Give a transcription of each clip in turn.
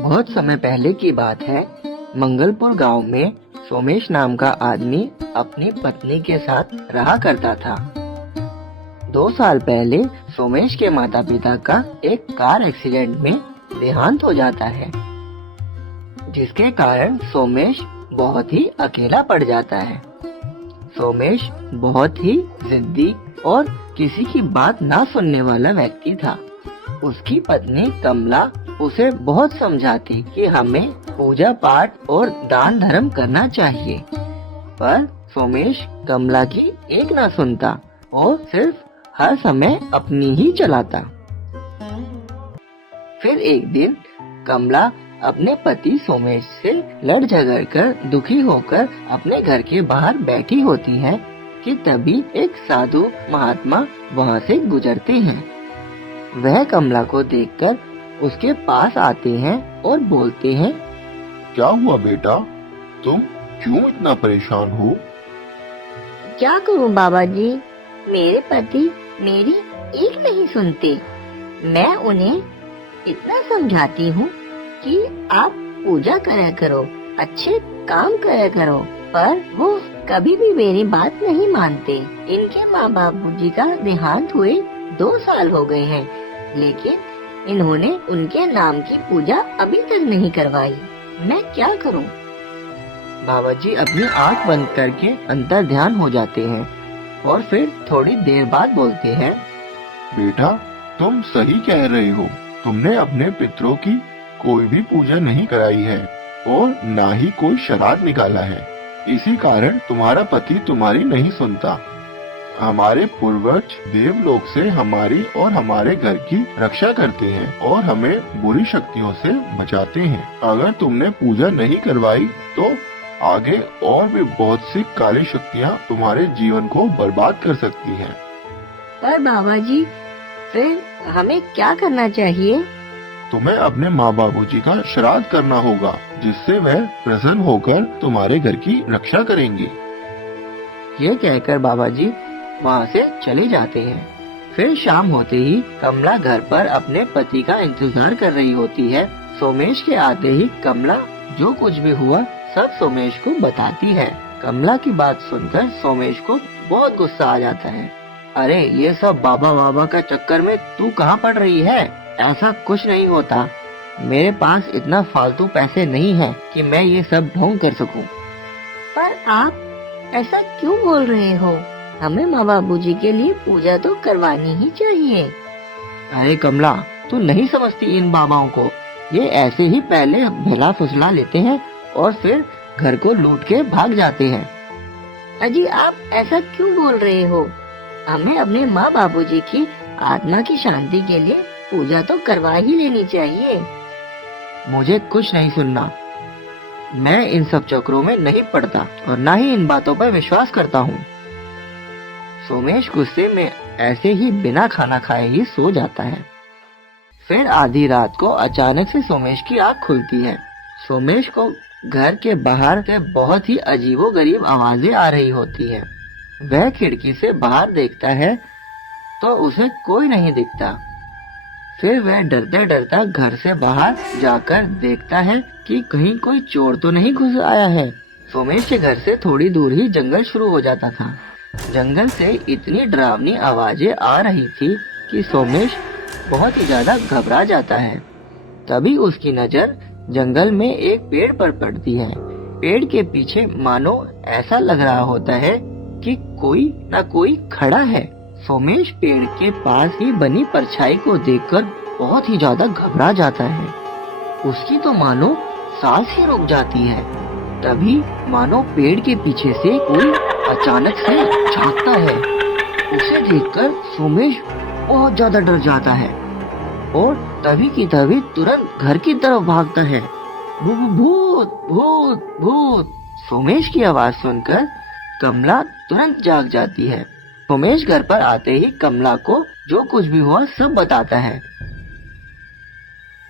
बहुत समय पहले की बात है। मंगलपुर गांव में सोमेश नाम का आदमी अपनी पत्नी के साथ रहा करता था। 2 साल पहले सोमेश के माता पिता का एक कार एक्सीडेंट में देहांत हो जाता है, जिसके कारण सोमेश बहुत ही अकेला पड़ जाता है। सोमेश बहुत ही जिद्दी और किसी की बात ना सुनने वाला व्यक्ति था। उसकी पत्नी कमला उसे बहुत समझाती कि हमें पूजा पाठ और दान धर्म करना चाहिए, पर सोमेश कमला की एक ना सुनता और सिर्फ हर समय अपनी ही चलाता। फिर एक दिन कमला अपने पति सोमेश से लड़ झगड़ कर दुखी होकर अपने घर के बाहर बैठी होती है कि तभी एक साधु महात्मा वहाँ से गुजरते हैं। वह कमला को देखकर उसके पास आते हैं और बोलते हैं, क्या हुआ बेटा, तुम क्यों इतना परेशान हो? क्या करूं बाबा जी, मेरे पति मेरी एक नहीं सुनते। मैं उन्हें इतना समझाती हूँ कि आप पूजा करा करो, अच्छे काम करा करो, पर वो कभी भी मेरी बात नहीं मानते। इनके माँ बापू जी का देहांत हुए 2 साल हो गए हैं, लेकिन इन्होंने उनके नाम की पूजा अभी तक नहीं करवाई। मैं क्या करूं? बाबा जी अपनी आंख बंद करके अंतर ध्यान हो जाते हैं और फिर थोड़ी देर बाद बोलते हैं, बेटा तुम सही कह रहे हो। तुमने अपने पितरों की कोई भी पूजा नहीं कराई है और ना ही कोई श्राद्ध निकाला है। इसी कारण तुम्हारा पति तुम्हारी नहीं सुनता। हमारे पूर्वज देवलोक से हमारी और हमारे घर की रक्षा करते हैं और हमें बुरी शक्तियों से बचाते हैं। अगर तुमने पूजा नहीं करवाई तो आगे और भी बहुत सी काली शक्तियाँ तुम्हारे जीवन को बर्बाद कर सकती हैं। पर बाबा जी फिर हमें क्या करना चाहिए? तुम्हें अपने माँ बाबू जी का श्राद्ध करना होगा, जिससे वह प्रसन्न होकर तुम्हारे घर की रक्षा करेंगे। ये कहकर बाबा जी वहाँ से चले जाते हैं। फिर शाम होते ही कमला घर पर अपने पति का इंतजार कर रही होती है। सोमेश के आते ही कमला जो कुछ भी हुआ सब सोमेश को बताती है। कमला की बात सुनकर सोमेश को बहुत गुस्सा आ जाता है। अरे ये सब बाबा का चक्कर में तू कहाँ पड़ रही है? ऐसा कुछ नहीं होता। मेरे पास इतना फालतू पैसे नहीं है कि मैं ये सब ढोंग कर सकूं। पर आप ऐसा क्यों बोल रहे हो? हमें माँ बाबू जी के लिए पूजा तो करवानी ही चाहिए। अरे कमला, तू नहीं समझती इन बाबाओं को। ये ऐसे ही पहले भला फुसला लेते हैं और फिर घर को लूट के भाग जाते हैं। अजी आप ऐसा क्यों बोल रहे हो? हमें अपने माँ बाबू जी की आत्मा की शांति के लिए पूजा तो करवा ही लेनी चाहिए। मुझे कुछ नहीं सुनना। मैं इन सब चक्रों में नहीं पड़ता और ना ही इन बातों पर विश्वास करता हूँ। सोमेश गुस्से में ऐसे ही बिना खाना खाए ही सो जाता है। फिर आधी रात को अचानक से सोमेश की आँख खुलती है। सोमेश को घर के बाहर से बहुत ही अजीबोगरीब आवाजें आ रही होती है। वह खिड़की से बाहर देखता है तो उसे कोई नहीं दिखता। फिर वह डरता डरता घर से बाहर जाकर देखता है कि कहीं कोई चोर तो नहीं घुस आया है। सोमेश के घर से थोड़ी दूर ही जंगल शुरू हो जाता था। जंगल से इतनी डरावनी आवाजें आ रही थी कि सोमेश बहुत ही ज्यादा घबरा जाता है। तभी उसकी नजर जंगल में एक पेड़ पर पड़ती है। पेड़ के पीछे मानो ऐसा लग रहा होता है कि कोई न कोई खड़ा है। सोमेश पेड़ के पास ही बनी परछाई को देखकर बहुत ही ज्यादा घबरा जाता है। उसकी तो मानो सांस ही रुक जाती है। तभी मानो पेड़ के पीछे से कोई अचानक से झांकता है। उसे देखकर सोमेश बहुत ज्यादा डर जाता है और तभी की तभी तुरंत घर की तरफ भागता है। भूत भूत भूत। सोमेश की आवाज सुनकर कमला तुरंत जाग जाती है। सोमेश घर पर आते ही कमला को जो कुछ भी हुआ सब बताता है।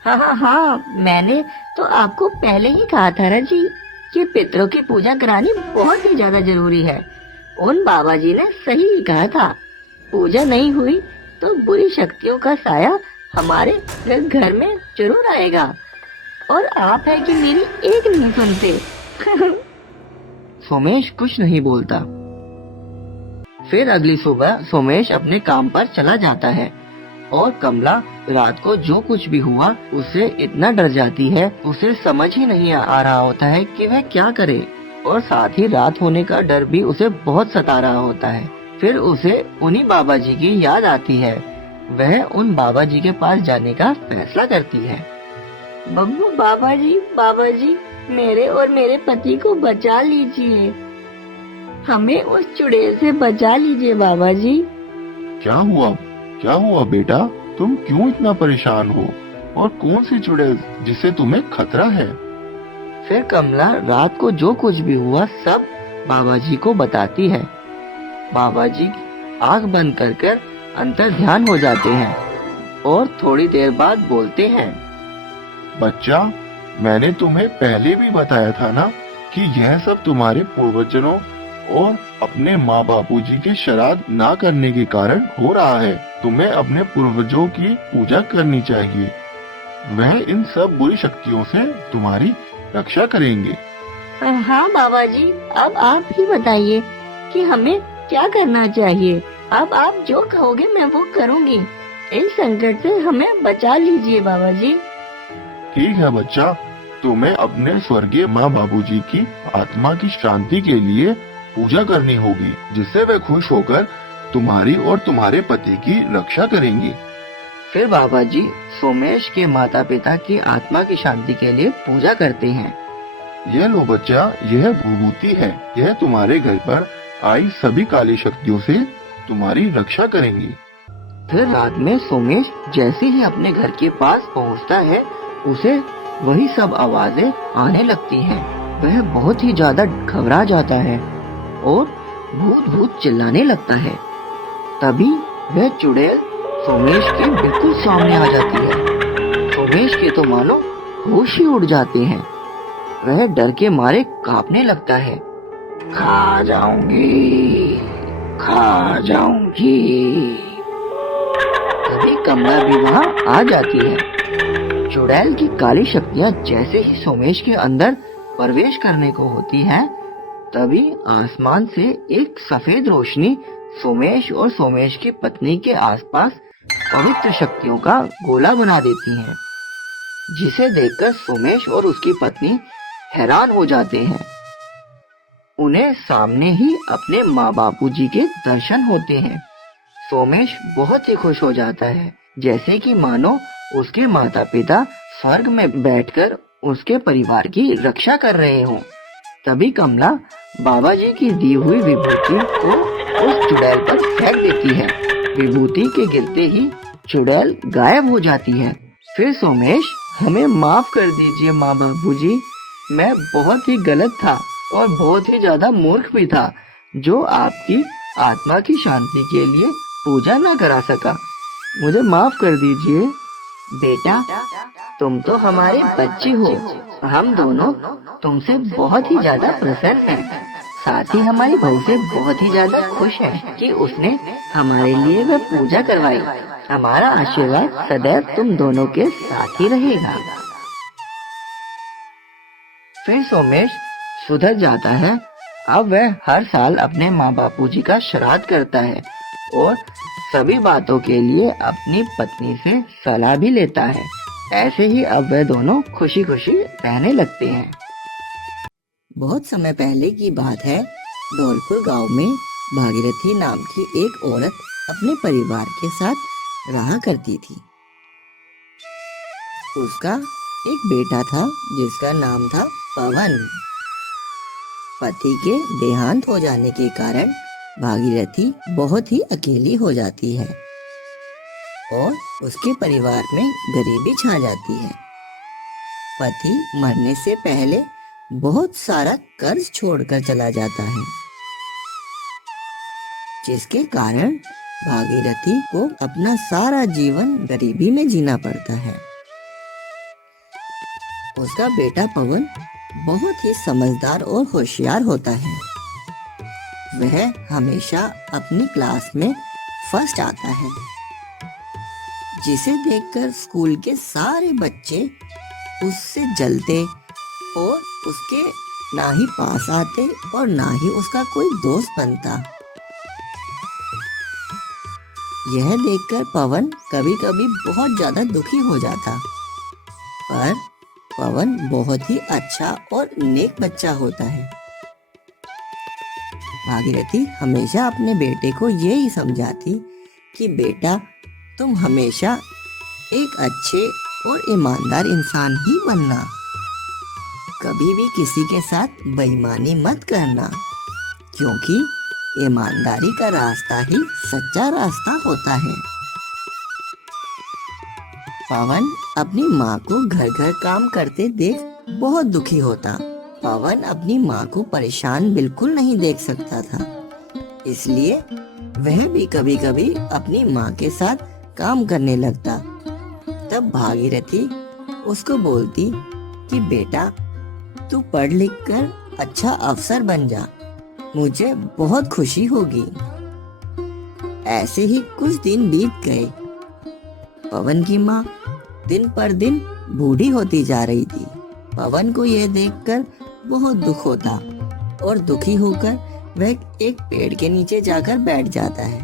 हाँ, मैंने तो आपको पहले ही कहा था ना जी कि पितरों की पूजा करानी बहुत ही ज्यादा जरूरी है। उन बाबा जी ने सही ही कहा था। पूजा नहीं हुई तो बुरी शक्तियों का साया हमारे घर में जरूर आएगा। और आप है कि मेरी एक नहीं सुनते। सोमेश कुछ नहीं बोलता। फिर अगली सुबह सोमेश अपने काम पर चला जाता है और कमला रात को जो कुछ भी हुआ उससे इतना डर जाती है, उसे समझ ही नहीं आ रहा होता है कि वह क्या करे, और साथ ही रात होने का डर भी उसे बहुत सता रहा होता है। फिर उसे उन्हीं बाबा जी की याद आती है। वह उन बाबा जी के पास जाने का फैसला करती है। बब्बू बाबा जी मेरे और मेरे पति को बचा लीजिए, हमें उस चुड़ैल से बचा लीजिए बाबा जी। क्या हुआ बेटा, तुम क्यों इतना परेशान हो, और कौन सी चुड़ैल जिससे तुम्हें खतरा है? फिर कमला रात को जो कुछ भी हुआ सब बाबा जी को बताती है। बाबा जी आंख बंद कर अंतर ध्यान हो जाते हैं और थोड़ी देर बाद बोलते हैं, बच्चा, मैंने तुम्हें पहले भी बताया था ना कि यह सब तुम्हारे पूर्वजों और अपने माँ बापू जी के श्राद्ध ना करने के कारण हो रहा है। तुम्हें अपने पूर्वजों की पूजा करनी चाहिए, वह इन सब बुरी शक्तियों से तुम्हारी रक्षा करेंगे। हाँ बाबा जी, अब आप ही बताइए कि हमें क्या करना चाहिए। अब आप जो कहोगे मैं वो करूँगी। इस संकट से हमें बचा लीजिए बाबा जी। ठीक है बच्चा, तुम्हें अपने स्वर्गीय माँ बाबूजी की आत्मा की शांति के लिए पूजा करनी होगी, जिससे वे खुश होकर तुम्हारी और तुम्हारे पति की रक्षा करेंगी। फिर बाबा जी सोमेश के माता पिता की आत्मा की शांति के लिए पूजा करते हैं। यह लो बच्चा, यह विभूति है, यह तुम्हारे घर पर आई सभी काली शक्तियों से तुम्हारी रक्षा करेंगी। फिर रात में सोमेश जैसे ही अपने घर के पास पहुंचता है, उसे वही सब आवाजें आने लगती हैं। वह बहुत ही ज्यादा घबरा जाता है और भूत भूत चिल्लाने लगता है। तभी वह चुड़ैल सोमेश के बिल्कुल सामने आ जाती है। सोमेश के तो मानो होश ही उड़ जाते हैं। वह डर के मारे कांपने लगता है। खा जाऊंगी, खा जाऊंगी। तभी कमला भी वहाँ आ जाती है। चुड़ैल की काली शक्तियाँ जैसे ही सोमेश के अंदर प्रवेश करने को होती है, तभी आसमान से एक सफेद रोशनी सोमेश और सोमेश की पत्नी के आसपास पवित्र शक्तियों का गोला बना देती है, जिसे देखकर सोमेश और उसकी पत्नी हैरान हो जाते हैं। उन्हें सामने ही अपने माँ बापू जी के दर्शन होते हैं। सोमेश बहुत ही खुश हो जाता है, जैसे कि मानो उसके माता पिता स्वर्ग में बैठकर उसके परिवार की रक्षा कर रहे हों। तभी कमला बाबा जी की दी हुई विभूति को उस चुड़ैल पर फेंक देती है। विभूति के गिरते ही चुड़ैल गायब हो जाती है। फिर सोमेश, हमें माफ कर दीजिए माँ बाबू जी, मैं बहुत ही गलत था और बहुत ही ज्यादा मूर्ख भी था, जो आपकी आत्मा की शांति के लिए पूजा न करा सका। मुझे माफ कर दीजिए। बेटा, तुम तो हमारे बच्चे हो। हम दोनों तुमसे बहुत ही ज्यादा प्रसन्न हैं। साथ ही हमारी बहू से बहुत ही ज्यादा खुश है कि उसने हमारे लिए वह पूजा करवाई। हमारा आशीर्वाद सदैव तुम दोनों के साथ ही रहेगा। फिर सोमेश सुधर जाता है। अब वह हर साल अपने माँ बापू जी का श्राद्ध करता है और सभी बातों के लिए अपनी पत्नी से सलाह भी लेता है। ऐसे ही अब वह दोनों खुशी खुशी रहने लगते हैं। बहुत समय पहले की बात है। धौलपुर गांव में भागीरथी नाम की एक औरत अपने परिवार के साथ रहा करती थी। उसका एक बेटा था जिसका नाम था पवन। पति के देहांत हो जाने के कारण भागीरथी बहुत ही अकेली हो जाती है और उसके परिवार में गरीबी छा जाती है। पति मरने से पहले बहुत सारा कर्ज छोड़कर चला जाता है, जिसके कारण भागीरथी को अपना सारा जीवन गरीबी में जीना पड़ता है। उसका बेटा पवन बहुत ही समझदार और होशियार होता है। वह हमेशा अपनी क्लास में फर्स्ट आता है, जिसे देखकर स्कूल के सारे बच्चे उससे जलते और उसके ना ही पास आते और ना ही उसका कोई दोस्त बनता। यह देखकर पवन कभी कभी बहुत ज्यादा दुखी हो जाता, पर पवन बहुत ही अच्छा और नेक बच्चा होता है। भागीरथी हमेशा अपने बेटे को यही समझाती कि बेटा, तुम हमेशा एक अच्छे और ईमानदार इंसान ही बनना। कभी भी किसी के साथ बेईमानी मत करना, क्योंकि ईमानदारी का रास्ता ही सच्चा रास्ता होता है। पवन अपनी माँ को घर घर काम करते देख बहुत दुखी होता। पवन अपनी माँ को परेशान बिल्कुल नहीं देख सकता था, इसलिए वह भी कभी कभी अपनी माँ के साथ काम करने लगता। तब भागीरथी उसको बोलती कि बेटा, तू पढ़ लिख कर अच्छा अफसर बन जा, मुझे बहुत खुशी होगी। ऐसे ही कुछ दिन बीत गए। पवन की माँ दिन पर दिन बूढ़ी होती जा रही थी। पवन को यह देखकर बहुत दुख होता और दुखी होकर वह एक पेड़ के नीचे जाकर बैठ जाता है।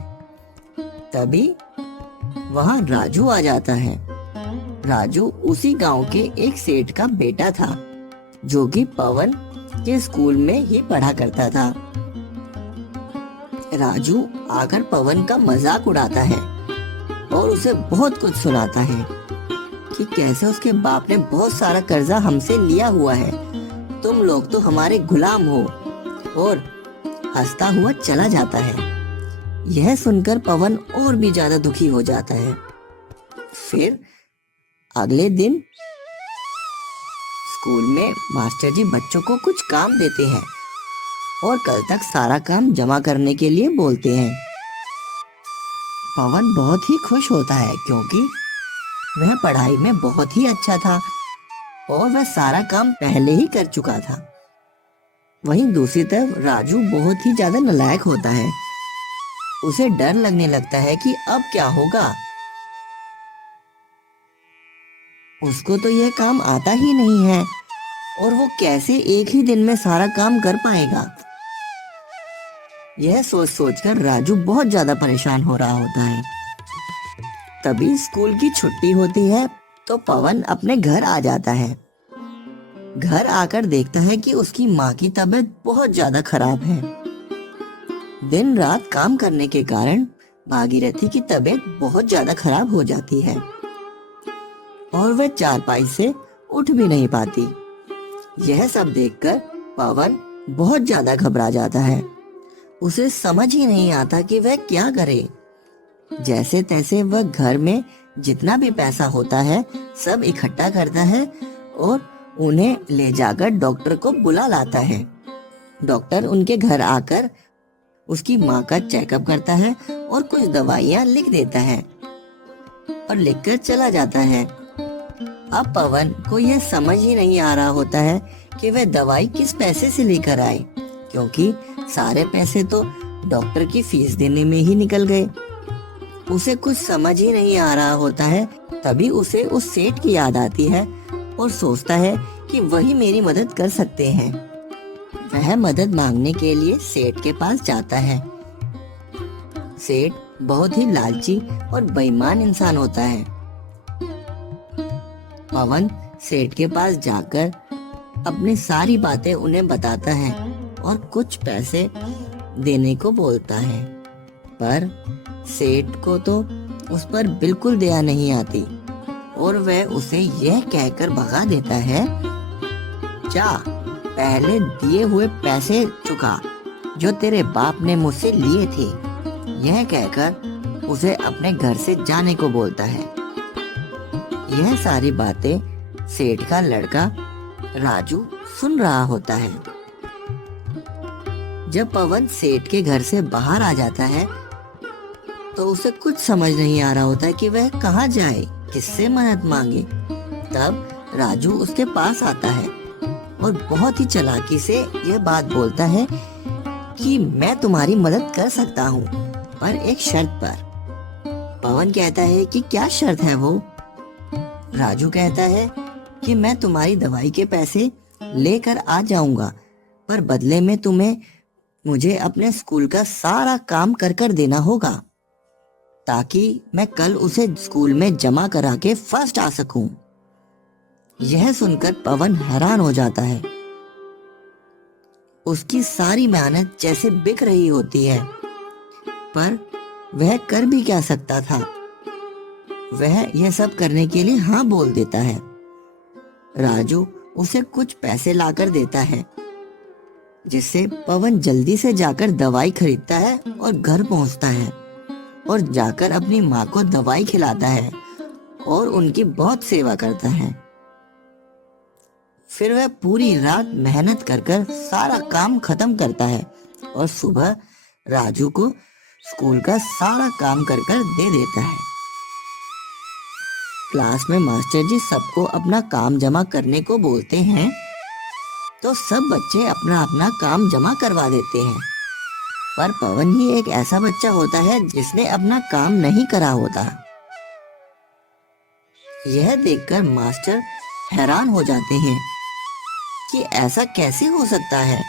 तभी वहां राजू आ जाता है। राजू उसी गांव के एक सेठ का बेटा था, जो कि पवन के स्कूल में ही पढ़ा करता था। राजू आकर पवन का मजाक उड़ाता है और उसे बहुत कुछ सुनाता है कि कैसे उसके बाप ने बहुत सारा कर्जा हमसे लिया हुआ है, तुम लोग तो हमारे गुलाम हो, और हंसता हुआ चला जाता है। यह सुनकर पवन और भी ज्यादा दुखी हो जाता है। फिर अगले दिन स्कूल में मास्टर जी बच्चों को कुछ काम देते हैं और कल तक सारा काम जमा करने के लिए बोलते हैं। पवन बहुत ही खुश होता है, क्योंकि वह पढ़ाई में बहुत ही अच्छा था और वह सारा काम पहले ही कर चुका था। वहीं दूसरी तरफ राजू बहुत ही ज्यादा नालायक होता है। उसे डर लगने लगता है कि अब क्या होगा। उसको तो यह काम आता ही नहीं है और वो कैसे एक ही दिन में सारा काम कर पाएगा। यह सोच सोचकर राजू बहुत ज्यादा परेशान हो रहा होता है। तभी स्कूल की छुट्टी होती है तो पवन अपने घर आ जाता है। घर आकर देखता है कि उसकी माँ की तबीयत बहुत ज्यादा खराब है। दिन रात काम करने के कारण भागीरथी की तबीयत बहुत ज्यादा खराब हो जाती है और वह चारपाई से उठ भी नहीं पाती। यह सब देखकर पवन बहुत ज्यादा घबरा जाता है। उसे समझ ही नहीं आता कि वह क्या करे। जैसे तैसे वह घर में जितना भी पैसा होता है सब इकट्ठा करता है और उन्हें ले जाकर डॉक्टर को बुला लाता है। डॉक्टर उनके घर आकर उसकी माँ का चेकअप करता है और कुछ दवाइयाँ लिख देता है और लिखकर चला जाता है। अब पवन को यह समझ ही नहीं आ रहा होता है कि वह दवाई किस पैसे से लेकर आए, क्योंकि सारे पैसे तो डॉक्टर की फीस देने में ही निकल गए। उसे कुछ समझ ही नहीं आ रहा होता है। तभी उसे उस सेठ की याद आती है और सोचता है कि वही मेरी मदद कर सकते हैं। वह मदद मांगने के लिए सेठ के पास जाता है। सेठ बहुत ही लालची और बेईमान इंसान होता है। पवन सेठ के पास जाकर अपनी सारी बातें उन्हें बताता है और कुछ पैसे देने को बोलता है, पर सेठ को तो उस पर बिल्कुल दया नहीं आती और वह उसे यह कहकर भगा देता है, जा पहले दिए हुए पैसे चुका जो तेरे बाप ने मुझसे लिए थे। यह कहकर उसे अपने घर से जाने को बोलता है। यह सारी बातें सेठ का लड़का राजू सुन रहा होता है। जब पवन सेठ के घर से बाहर आ जाता है तो उसे कुछ समझ नहीं आ रहा होता है कि वह कहाँ जाए, किससे मदद मांगे। तब राजू उसके पास आता है और बहुत ही चालाकी से यह बात बोलता है कि मैं तुम्हारी मदद कर सकता हूँ, पर एक शर्त पर। पवन कहता है कि क्या शर्त है वो? राजू कहता है कि मैं तुम्हारी दवाई के पैसे लेकर आ जाऊंगा, पर बदले में तुम्हें मुझे अपने स्कूल का सारा काम कर कर देना होगा, ताकि मैं कल उसे स्कूल में जमा करा के फर्स्ट आ सकूं। यह सुनकर पवन हैरान हो जाता है। उसकी सारी मेहनत जैसे बिक रही होती है, पर वह कर भी क्या सकता था। वह यह सब करने के लिए हाँ बोल देता है। राजू उसे कुछ पैसे लाकर देता है, जिससे पवन जल्दी से जाकर दवाई खरीदता है और घर पहुंचता है और जाकर अपनी माँ को दवाई खिलाता है और उनकी बहुत सेवा करता है। फिर वह पूरी रात मेहनत कर कर सारा काम खत्म करता है और सुबह राजू को स्कूल का सारा काम कर कर दे देता है। क्लास में मास्टर जी सबको अपना काम जमा करने को बोलते हैं, तो सब बच्चे अपना अपना काम जमा करवा देते हैं, पर पवन ही एक ऐसा बच्चा होता है जिसने अपना काम नहीं करा होता। यह देखकर मास्टर हैरान हो जाते हैं कि ऐसा कैसे हो सकता है।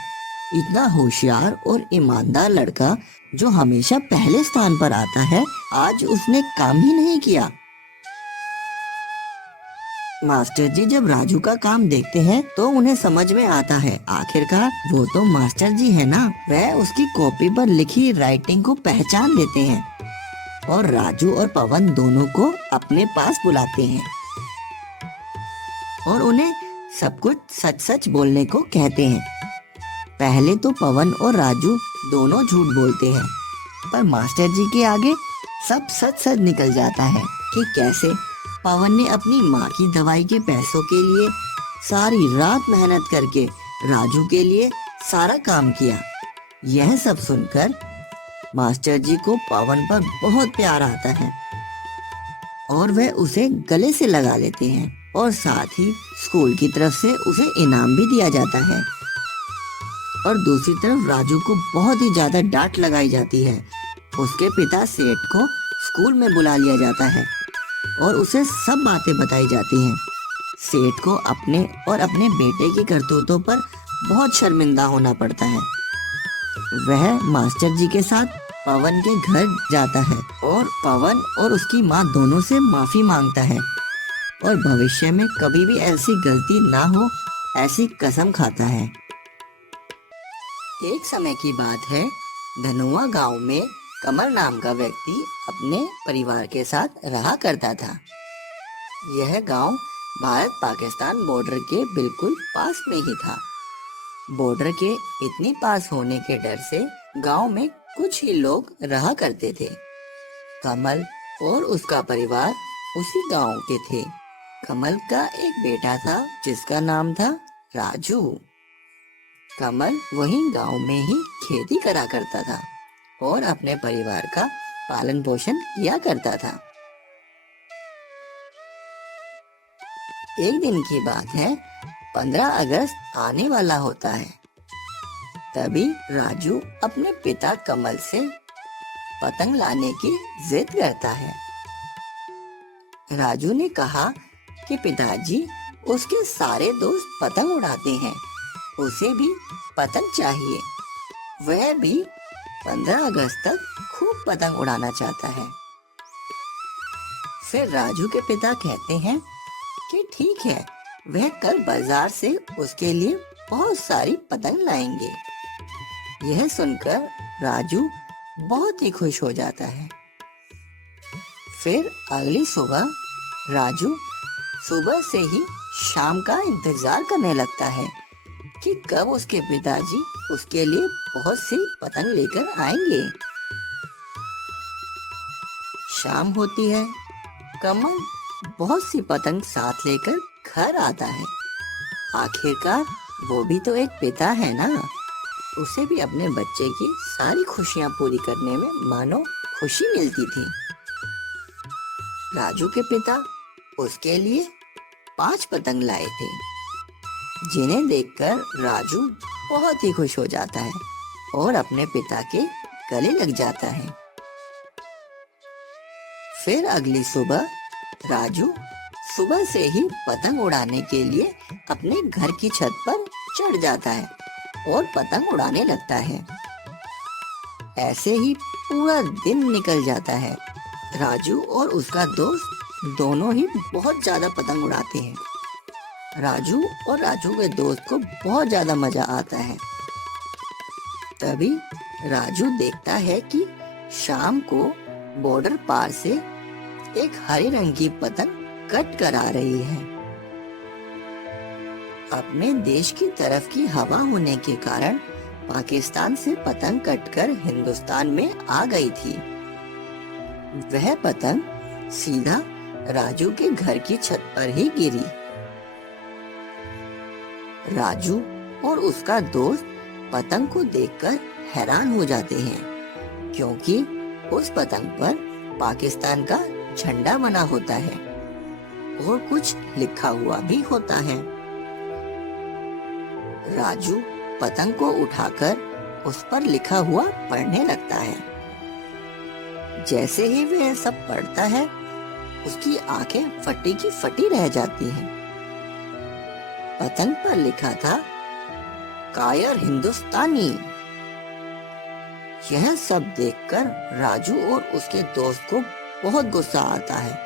इतना होशियार और ईमानदार लड़का जो हमेशा पहले स्थान पर आता है, आज उसने काम ही नहीं किया। मास्टर जी जब राजू का काम देखते हैं तो उन्हें समझ में आता है, आखिरकार वो तो मास्टर जी है ना। वह उसकी कॉपी पर लिखी राइटिंग को पहचान लेते हैं और राजू और पवन दोनों को अपने पास बुलाते हैं और उन्हें सब कुछ सच सच बोलने को कहते हैं। पहले तो पवन और राजू दोनों झूठ बोलते हैं, पर मास्टर जी के आगे सब सच सच निकल जाता है कि कैसे पवन ने अपनी माँ की दवाई के पैसों के लिए सारी रात मेहनत करके राजू के लिए सारा काम किया। यह सब सुनकर मास्टर जी को पवन पर बहुत प्यार आता है और वह उसे गले से लगा लेते हैं और साथ ही स्कूल की तरफ से उसे इनाम भी दिया जाता है। और दूसरी तरफ राजू को बहुत ही ज्यादा डांट लगाई जाती है। उसके पिता सेठ को स्कूल में बुला लिया जाता है और उसे सब बातें बताई जाती हैं। सेठ को अपने और अपने बेटे की करतूतों पर बहुत शर्मिंदा होना पड़ता है। वह मास्टर जी के साथ पवन के घर जाता है और पवन और उसकी माँ दोनों से माफी मांगता है और भविष्य में कभी भी ऐसी गलती ना हो ऐसी कसम खाता है। एक समय की बात है, धनुआ गांव में कमल नाम का व्यक्ति अपने परिवार के साथ रहा करता था। यह गांव भारत पाकिस्तान बॉर्डर के बिल्कुल पास में ही था। बॉर्डर के इतनी पास होने के डर से गांव में कुछ ही लोग रहा करते थे। कमल और उसका परिवार उसी गांव के थे। कमल का एक बेटा था जिसका नाम था राजू। कमल वहीं गांव में ही खेती करा करता था और अपने परिवार का पालन पोषण किया करता था। एक दिन की बात है, 15 अगस्त आने वाला होता है। तभी राजू अपने पिता कमल से पतंग लाने की जिद करता है। राजू ने कहा कि पिताजी, उसके सारे दोस्त पतंग उड़ाते हैं, उसे भी पतंग चाहिए। वह भी 15 अगस्त तक खूब पतंग उड़ाना चाहता है। फिर राजू के पिता कहते हैं कि ठीक है, वह कल बाजार से उसके लिए बहुत सारी पतंग लाएंगे। यह सुनकर राजू बहुत ही खुश हो जाता है। फिर अगली सुबह राजू सुबह से ही शाम का इंतजार करने लगता है कि कब उसके पिताजी उसके लिए बहुत सी पतंग लेकर आएंगे। शाम होती है, कमल बहुत सी पतंग साथ लेकर घर आता है। आखिरकार वो भी तो एक पिता है ना, उसे भी अपने बच्चे की सारी खुशियां पूरी करने में मानो खुशी मिलती थी। राजू के पिता उसके लिए 5 पतंग लाए थे, जिन्हें देखकर राजू बहुत ही खुश हो जाता है और अपने पिता के गले लग जाता है। फिर अगली सुबह राजू सुबह से ही पतंग उड़ाने के लिए अपने घर की छत पर चढ़ जाता है और पतंग उड़ाने लगता है। ऐसे ही पूरा दिन निकल जाता है। राजू और उसका दोस्त दोनों ही बहुत ज्यादा पतंग उड़ाते हैं। राजू और राजू के दोस्त को बहुत ज्यादा मजा आता है। तभी राजू देखता है कि शाम को बॉर्डर पार से एक हरे रंग की पतंग कट कर आ रही है। अपने देश की तरफ की हवा होने के कारण पाकिस्तान से पतंग कटकर हिंदुस्तान में आ गई थी। वह पतंग सीधा राजू के घर की छत पर ही गिरी। राजू और उसका दोस्त पतंग को देखकर हैरान हो जाते हैं, क्योंकि उस पतंग पर पाकिस्तान का झंडा बना होता है और कुछ लिखा हुआ भी होता है। राजू पतंग को उठाकर उस पर लिखा हुआ पढ़ने लगता है। जैसे ही वह सब पढ़ता है, उसकी आंखें फटी की फटी रह जाती हैं। पतंग पर लिखा था, कायर हिंदुस्तानी। यह सब देखकर राजू और उसके दोस्त को बहुत गुस्सा आता है।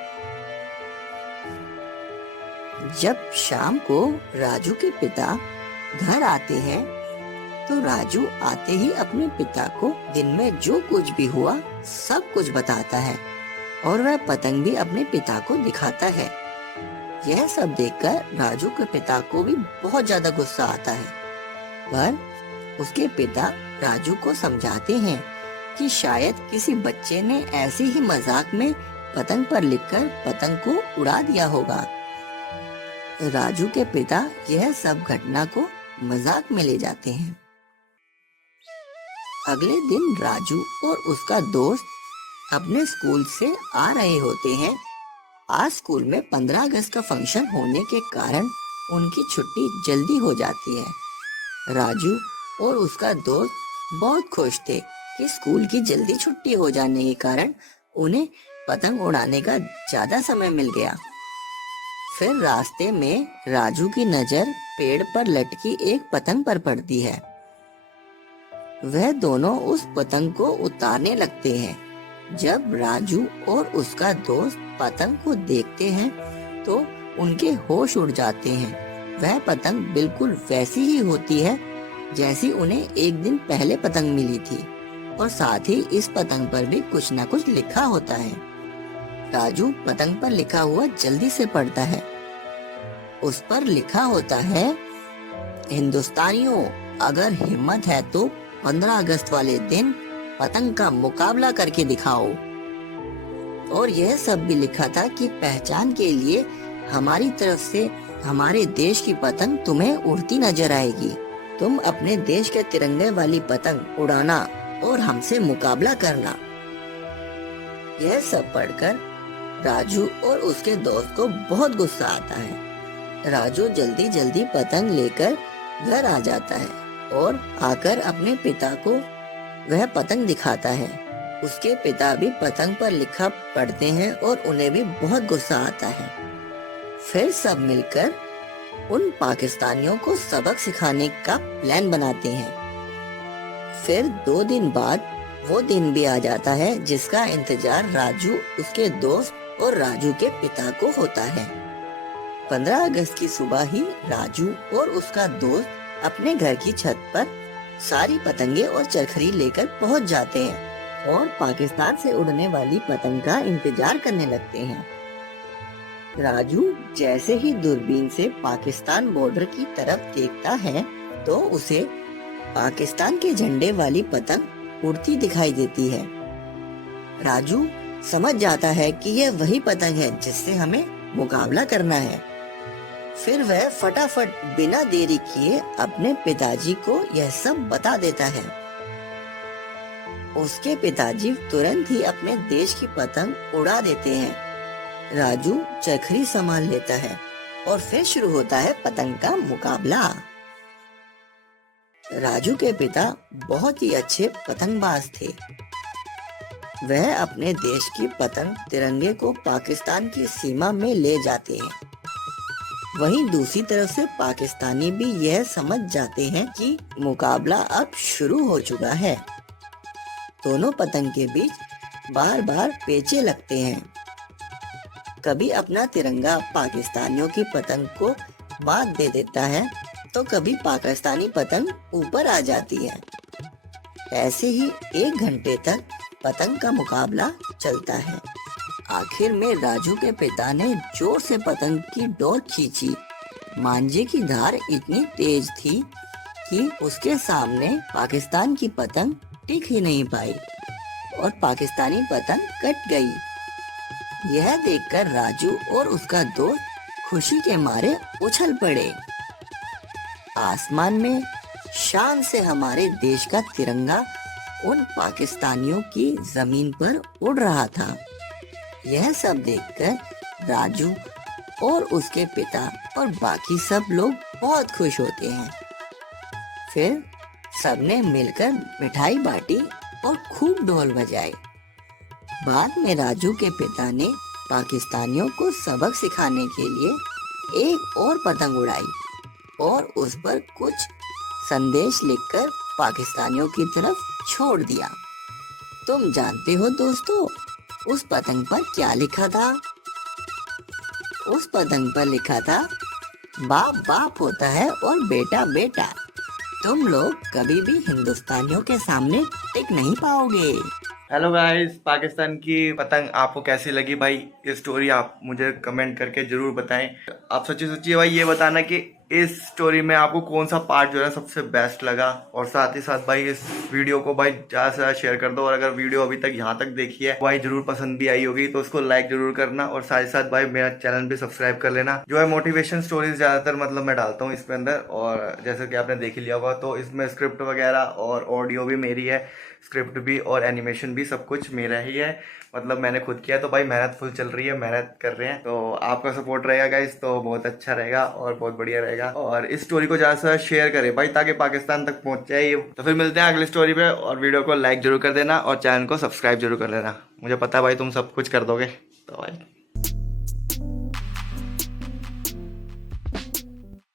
जब शाम को राजू के पिता घर आते हैं, तो राजू आते ही अपने पिता को दिन में जो कुछ भी हुआ सब कुछ बताता है और वह पतंग भी अपने पिता को दिखाता है। यह सब देखकर राजू के पिता को भी बहुत ज्यादा गुस्सा आता है, पर उसके पिता राजू को समझाते हैं कि शायद किसी बच्चे ने ऐसे ही मजाक में पतंग पर लिखकर पतंग को उड़ा दिया होगा। राजू के पिता यह सब घटना को मजाक में ले जाते हैं। अगले दिन राजू और उसका दोस्त अपने स्कूल से आ रहे होते हैं। आज स्कूल में 15 अगस्त का फंक्शन होने के कारण उनकी छुट्टी जल्दी हो जाती है। राजू और उसका दोस्त बहुत खुश थे कि स्कूल की जल्दी छुट्टी हो जाने के कारण उन्हें पतंग उड़ाने का ज्यादा समय मिल गया। फिर रास्ते में राजू की नजर पेड़ पर लटकी एक पतंग पर पड़ती है। वह दोनों उस पतंग को उतारने लगते हैं। जब राजू और उसका दोस्त पतंग को देखते हैं तो उनके होश उड़ जाते हैं। वह पतंग बिल्कुल वैसी ही होती है जैसी उन्हें एक दिन पहले पतंग मिली थी और साथ ही इस पतंग पर भी कुछ न कुछ लिखा होता है। राजू पतंग पर लिखा हुआ जल्दी से पढ़ता है। उस पर लिखा होता है, हिंदुस्तानियों, अगर हिम्मत है तो 15 अगस्त वाले दिन पतंग का मुकाबला करके दिखाओ। और यह सब भी लिखा था कि पहचान के लिए हमारी तरफ से हमारे देश की पतंग तुम्हें उड़ती नजर आएगी। तुम अपने देश के तिरंगे वाली पतंग उड़ाना और हमसे मुकाबला करना। यह सब पढ़कर राजू और उसके दोस्त को बहुत गुस्सा आता है। राजू जल्दी जल्दी पतंग लेकर घर आ जाता है और आकर अपने पिता को वह पतंग दिखाता है। उसके पिता भी पतंग पर लिखा पढ़ते हैं और उन्हें भी बहुत गुस्सा आता है। फिर सब मिलकर उन पाकिस्तानियों को सबक सिखाने का प्लान बनाते हैं। फिर 2 दिन बाद वो दिन भी आ जाता है जिसका इंतजार राजू, उसके दोस्त और राजू के पिता को होता है। 15 अगस्त की सुबह ही राजू और उसका दोस्त अपने घर की छत पर सारी पतंगे और चरखरी लेकर पहुंच जाते हैं और पाकिस्तान से उड़ने वाली पतंग का इंतजार करने लगते हैं। राजू जैसे ही दूरबीन से पाकिस्तान बॉर्डर की तरफ देखता है तो उसे पाकिस्तान के झंडे वाली पतंग उड़ती दिखाई देती है। राजू समझ जाता है कि यह वही पतंग है जिससे हमें मुकाबला करना है। फिर वह फटाफट बिना देरी किए अपने पिताजी को यह सब बता देता है। उसके पिताजी तुरंत ही अपने देश की पतंग उड़ा देते हैं। राजू चरखरी संभाल लेता है और फिर शुरू होता है पतंग का मुकाबला। राजू के पिता बहुत ही अच्छे पतंगबाज थे। वह अपने देश की पतंग तिरंगे को पाकिस्तान की सीमा में ले जाते हैं। वहीं दूसरी तरफ से पाकिस्तानी भी यह समझ जाते हैं कि मुकाबला अब शुरू हो चुका है। दोनों पतंग के बीच बार बार पेचे लगते हैं। कभी अपना तिरंगा पाकिस्तानियों की पतंग को मात दे देता है तो कभी पाकिस्तानी पतंग ऊपर आ जाती है। ऐसे ही 1 घंटे तक पतंग का मुकाबला चलता है। आखिर में राजू के पिता ने जोर से पतंग की डोर खींची। मांझे की धार इतनी तेज थी कि उसके सामने पाकिस्तान की पतंग टिक ही नहीं पाई और पाकिस्तानी पतंग कट गई। यह देखकर राजू और उसका दोस्त खुशी के मारे उछल पड़े। आसमान में शान से हमारे देश का तिरंगा उन पाकिस्तानियों की जमीन पर उड़ रहा था। यह सब देखकर राजू और उसके पिता और बाकी सब लोग बहुत खुश होते हैं। फिर सबने मिलकर मिठाई बांटी और खूब ढोल बजाए। बाद में राजू के पिता ने पाकिस्तानियों को सबक सिखाने के लिए एक और पतंग उड़ाई और उस पर कुछ संदेश लिखकर पाकिस्तानियों की तरफ छोड़ दिया। तुम जानते हो दोस्तों, उस पतंग पर क्या लिखा था? उस पतंग पर लिखा था, बाप बाप होता है और बेटा बेटा। तुम लोग कभी भी हिंदुस्तानियों के सामने टिक नहीं पाओगे। हेलो गाइस, पाकिस्तान की पतंग आपको कैसी लगी भाई? ये स्टोरी आप मुझे कमेंट करके जरूर बताएं। आप सच्ची सच्ची भाई ये बताना कि इस स्टोरी में आपको कौन सा पार्ट जो है सबसे बेस्ट लगा। और साथ ही साथ भाई इस वीडियो को भाई ज़्यादा से ज़्यादा शेयर कर दो। और अगर वीडियो अभी तक यहाँ तक देखी है भाई जरूर पसंद भी आई होगी तो उसको लाइक जरूर करना। और साथ ही साथ भाई मेरा चैनल भी सब्सक्राइब कर लेना। जो है मोटिवेशन स्टोरीज ज़्यादातर मतलब मैं डालता हूँ इसके अंदर। और जैसे कि आपने देख ही लिया होगा तो इसमें स्क्रिप्ट वगैरह और ऑडियो भी मेरी है, स्क्रिप्ट भी और एनिमेशन भी सब कुछ मेरा ही है। मतलब मैंने खुद किया। तो भाई मेहनत फुल चल रही है, मेहनत कर रहे हैं। तो आपका सपोर्ट रहेगा गाइस तो बहुत अच्छा रहेगा और बहुत बढ़िया रहेगा। और इस स्टोरी को ज़्यादा से ज़्यादा शेयर करें भाई ताकि पाकिस्तान तक पहुंच जाए ये। तो फिर मिलते हैं अगली स्टोरी पे। और वीडियो को लाइक जरूर कर देना और चैनल को सब्सक्राइब जरूर कर लेना। मुझे पता है भाई तुम सब कुछ कर दोगे। तो भाई